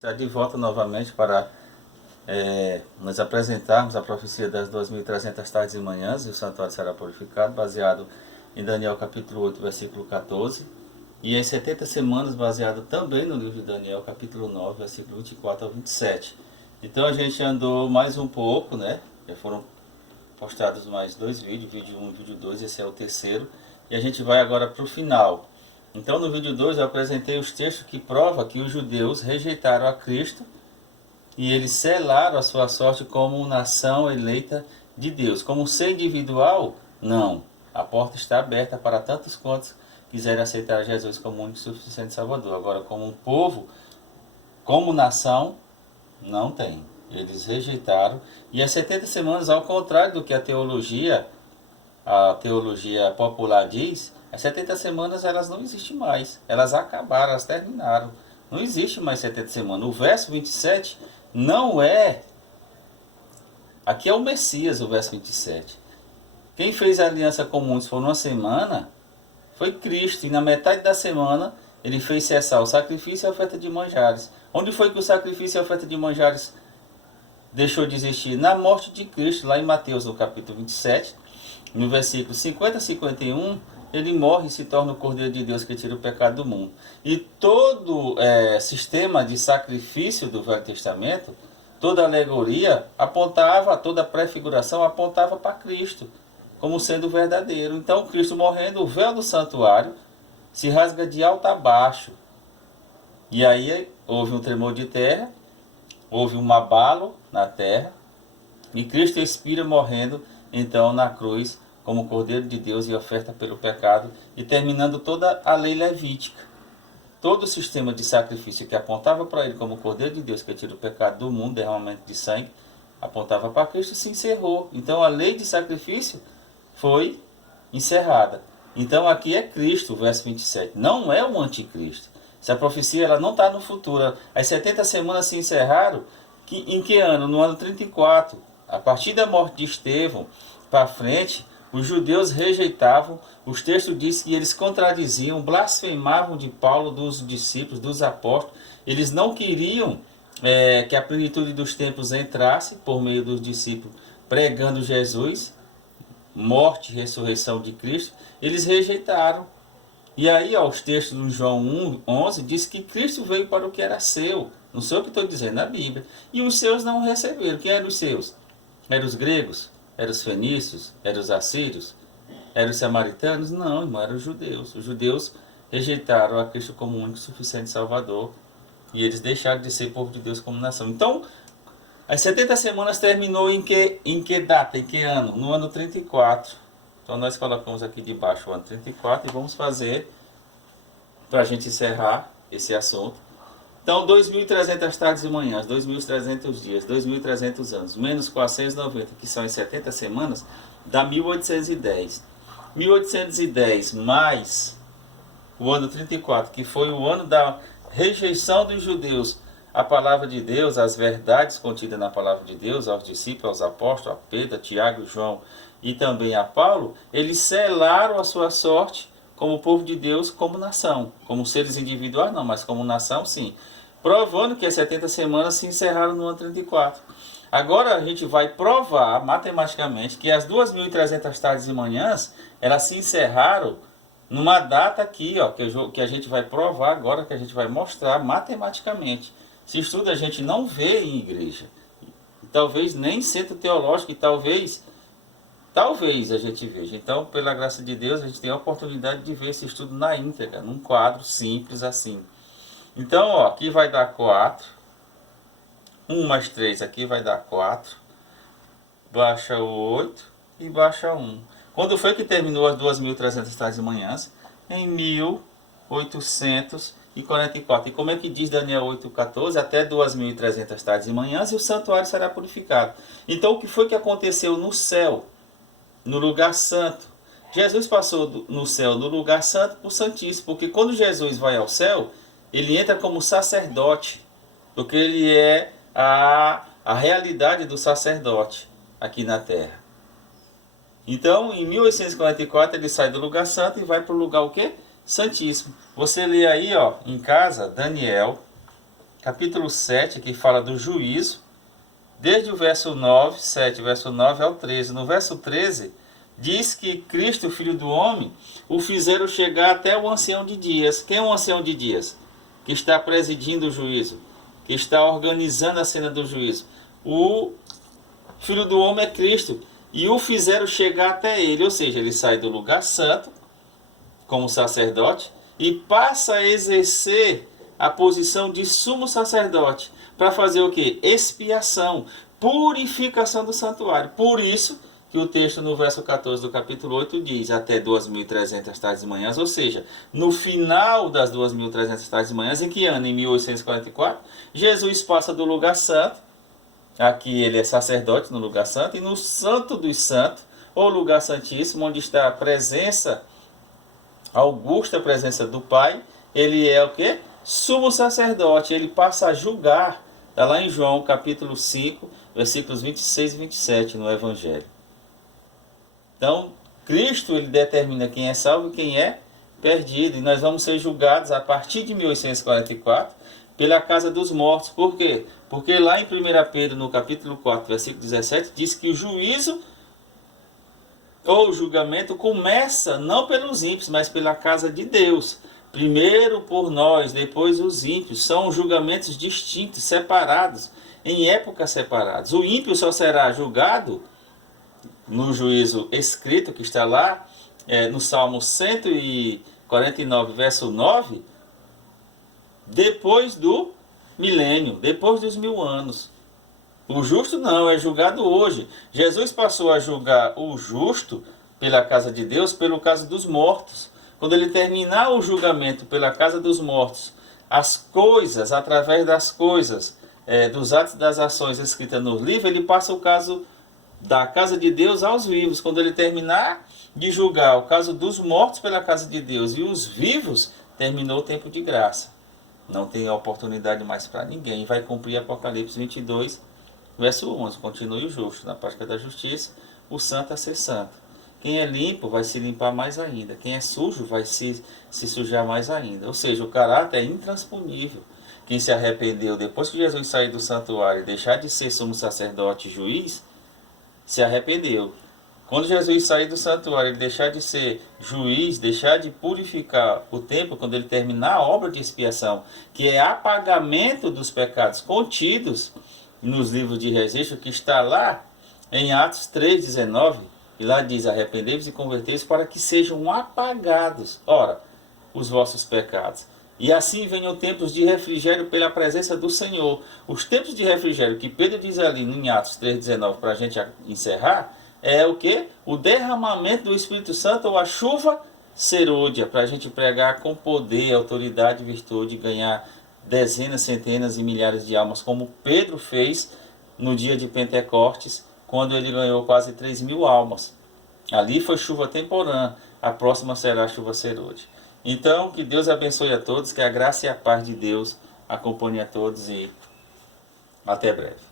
Está de volta novamente para nos apresentarmos a profecia das 2.300 tardes e manhãs, e o santuário será purificado, baseado em Daniel capítulo 8, versículo 14, e em 70 semanas, baseado também no livro de Daniel, capítulo 9, versículo 24 ao 27. Então a gente andou mais um pouco, né? Já foram postados mais dois vídeos, vídeo 1 e vídeo 2, esse é o terceiro, e a gente vai agora para o final. Então no vídeo 2 eu apresentei os textos que provam que os judeus rejeitaram a Cristo e eles selaram a sua sorte como nação eleita de Deus. Como ser individual, não. A porta está aberta para tantos quantos quiserem aceitar Jesus como único e suficiente Salvador. Agora, como um povo, como nação, não tem. Eles rejeitaram. E as 70 semanas, ao contrário do que a teologia popular diz, as 70 semanas elas não existem mais. Elas acabaram, elas terminaram. Não existe mais 70 semanas. O verso 27 não é... Aqui é o Messias, o verso 27. Quem fez a aliança com muitos por uma semana foi Cristo. E na metade da semana ele fez cessar o sacrifício e a oferta de manjares. Onde foi que o sacrifício e a oferta de manjares deixou de existir? Na morte de Cristo, lá em Mateus, no capítulo 27, no versículo 50 a 51, ele morre e se torna o Cordeiro de Deus que tira o pecado do mundo. E todo sistema de sacrifício do Velho Testamento, toda alegoria apontava, toda prefiguração apontava para Cristo, como sendo verdadeiro. Então Cristo morrendo, o véu do santuário se rasga de alto a baixo. E aí houve um tremor de terra, houve um abalo na terra, e Cristo expira morrendo então na cruz como Cordeiro de Deus e oferta pelo pecado, e terminando toda a lei levítica. Todo o sistema de sacrifício que apontava para ele como Cordeiro de Deus que tira o pecado do mundo, derramamento de sangue, apontava para Cristo e se encerrou. Então a lei de sacrifício foi encerrada. Então aqui é Cristo, verso 27, não é o anticristo. Essa profecia ela não está no futuro. As 70 semanas se encerraram em que ano? No ano 34. A partir da morte de Estevão para frente, os judeus rejeitavam, os textos dizem que eles contradiziam, blasfemavam de Paulo, dos discípulos, dos apóstolos. Eles não queriam que a plenitude dos tempos entrasse por meio dos discípulos pregando Jesus, morte e ressurreição de Cristo. Eles rejeitaram. E aí, os textos do João 1:11 diz que Cristo veio para o que era seu. Não sei o que estou dizendo na Bíblia. E os seus não o receberam. Quem eram os seus? Eram os gregos? Eram os fenícios? Eram os assírios? Eram os samaritanos? Não, irmão, eram os judeus. Os judeus rejeitaram a Cristo como único e suficiente Salvador. E eles deixaram de ser povo de Deus como nação. Então, as 70 semanas terminou em que data? Em que ano? No ano 34. Então nós colocamos aqui debaixo o ano 34 e vamos fazer, para a gente encerrar esse assunto. Então 2.300 tardes e manhãs, 2.300 dias, 2.300 anos, menos 490, que são as 70 semanas, dá 1810. 1810 mais o ano 34, que foi o ano da rejeição dos judeus à palavra de Deus, às verdades contidas na palavra de Deus, aos discípulos, aos apóstolos, a Pedro, a Tiago, João e também a Paulo, eles selaram a sua sorte como povo de Deus, como nação. Como seres individuais não, mas como nação sim. Provando que as 70 semanas se encerraram no ano 34. Agora a gente vai provar matematicamente que as 2.300 tardes e manhãs, elas se encerraram numa data aqui, que a gente vai provar agora, que a gente vai mostrar matematicamente. Se estuda a gente não vê em igreja. Talvez nem centro teológico, e talvez a gente veja. Então, pela graça de Deus, a gente tem a oportunidade de ver esse estudo na íntegra, num quadro simples assim. Então, aqui vai dar 4. 1 mais 3 aqui vai dar 4. Baixa o 8 e baixa 1. Quando foi que terminou as 2.300 tardes e manhãs? Em 1844. E como é que diz Daniel 8,14? Até 2.300 tardes e manhãs e o santuário será purificado. Então, o que foi que aconteceu no céu? No lugar santo. Jesus passou no céu do lugar santo para o santíssimo, porque quando Jesus vai ao céu, ele entra como sacerdote, porque ele é a realidade do sacerdote aqui na terra. Então, em 1844, ele sai do lugar santo e vai para o lugar o quê? Santíssimo. Você lê aí, em casa, Daniel capítulo 7, que fala do juízo, desde o verso 9, 7, verso 9 ao 13. No verso 13, diz que Cristo, Filho do Homem, o fizeram chegar até o ancião de dias. Quem é o ancião de dias? Que está presidindo o juízo, que está organizando a cena do juízo. O Filho do Homem é Cristo, e o fizeram chegar até ele, ou seja, ele sai do lugar santo, como sacerdote, e passa a exercer a posição de sumo sacerdote, para fazer o quê? Expiação, purificação do santuário. Por isso que o texto no verso 14 do capítulo 8 diz até 2.300 tardes e manhãs, ou seja, no final das 2.300 tardes e manhãs, em que ano? Em 1844, Jesus passa do lugar santo, aqui ele é sacerdote no lugar santo, e no Santo dos Santos, ou lugar santíssimo, onde está a presença, a augusta presença do Pai, ele é o quê? Sumo sacerdote, ele passa a julgar. Está lá em João capítulo 5, versículos 26 e 27 no Evangelho. Então, Cristo ele determina quem é salvo e quem é perdido. E nós vamos ser julgados a partir de 1844 pela casa dos mortos. Por quê? Porque lá em 1 Pedro, no capítulo 4, versículo 17, diz que o juízo ou o julgamento começa não pelos ímpios, mas pela casa de Deus. Primeiro por nós, depois os ímpios. São julgamentos distintos, separados, em épocas separadas. O ímpio só será julgado no juízo escrito, que está lá no Salmo 149, verso 9, depois do milênio, depois dos 1000 anos. O justo não, é julgado hoje. Jesus passou a julgar o justo pela casa de Deus, pelo caso dos mortos. Quando ele terminar o julgamento pela casa dos mortos, as coisas, através das coisas, dos atos e das ações escritas no livro, ele passa o caso da casa de Deus aos vivos. Quando ele terminar de julgar o caso dos mortos pela casa de Deus e os vivos, terminou o tempo de graça. Não tem oportunidade mais para ninguém. Vai cumprir Apocalipse 22, verso 11. Continue o justo na prática da justiça, o santo a ser santo. Quem é limpo vai se limpar mais ainda. Quem é sujo vai se sujar mais ainda. Ou seja, o caráter é intransponível. Quem se arrependeu depois que Jesus sair do santuário e deixar de ser sumo sacerdote e juiz, se arrependeu. Quando Jesus sair do santuário e deixar de ser juiz, deixar de purificar o templo, quando ele terminar a obra de expiação, que é apagamento dos pecados contidos nos livros de registro, que está lá em Atos 3,19, e lá diz: arrependei-vos e convertei-vos para que sejam apagados, ora, os vossos pecados. E assim venham tempos de refrigério pela presença do Senhor. Os tempos de refrigério que Pedro diz ali em Atos 3,19, para a gente encerrar, é o que? O derramamento do Espírito Santo, ou a chuva serôdia, para a gente pregar com poder, autoridade e virtude, ganhar dezenas, centenas e milhares de almas, como Pedro fez no dia de Pentecostes, quando ele ganhou quase 3.000 almas. Ali foi chuva temporã, a próxima será chuva serôdia. Então, que Deus abençoe a todos, que a graça e a paz de Deus acompanhem a todos e até breve.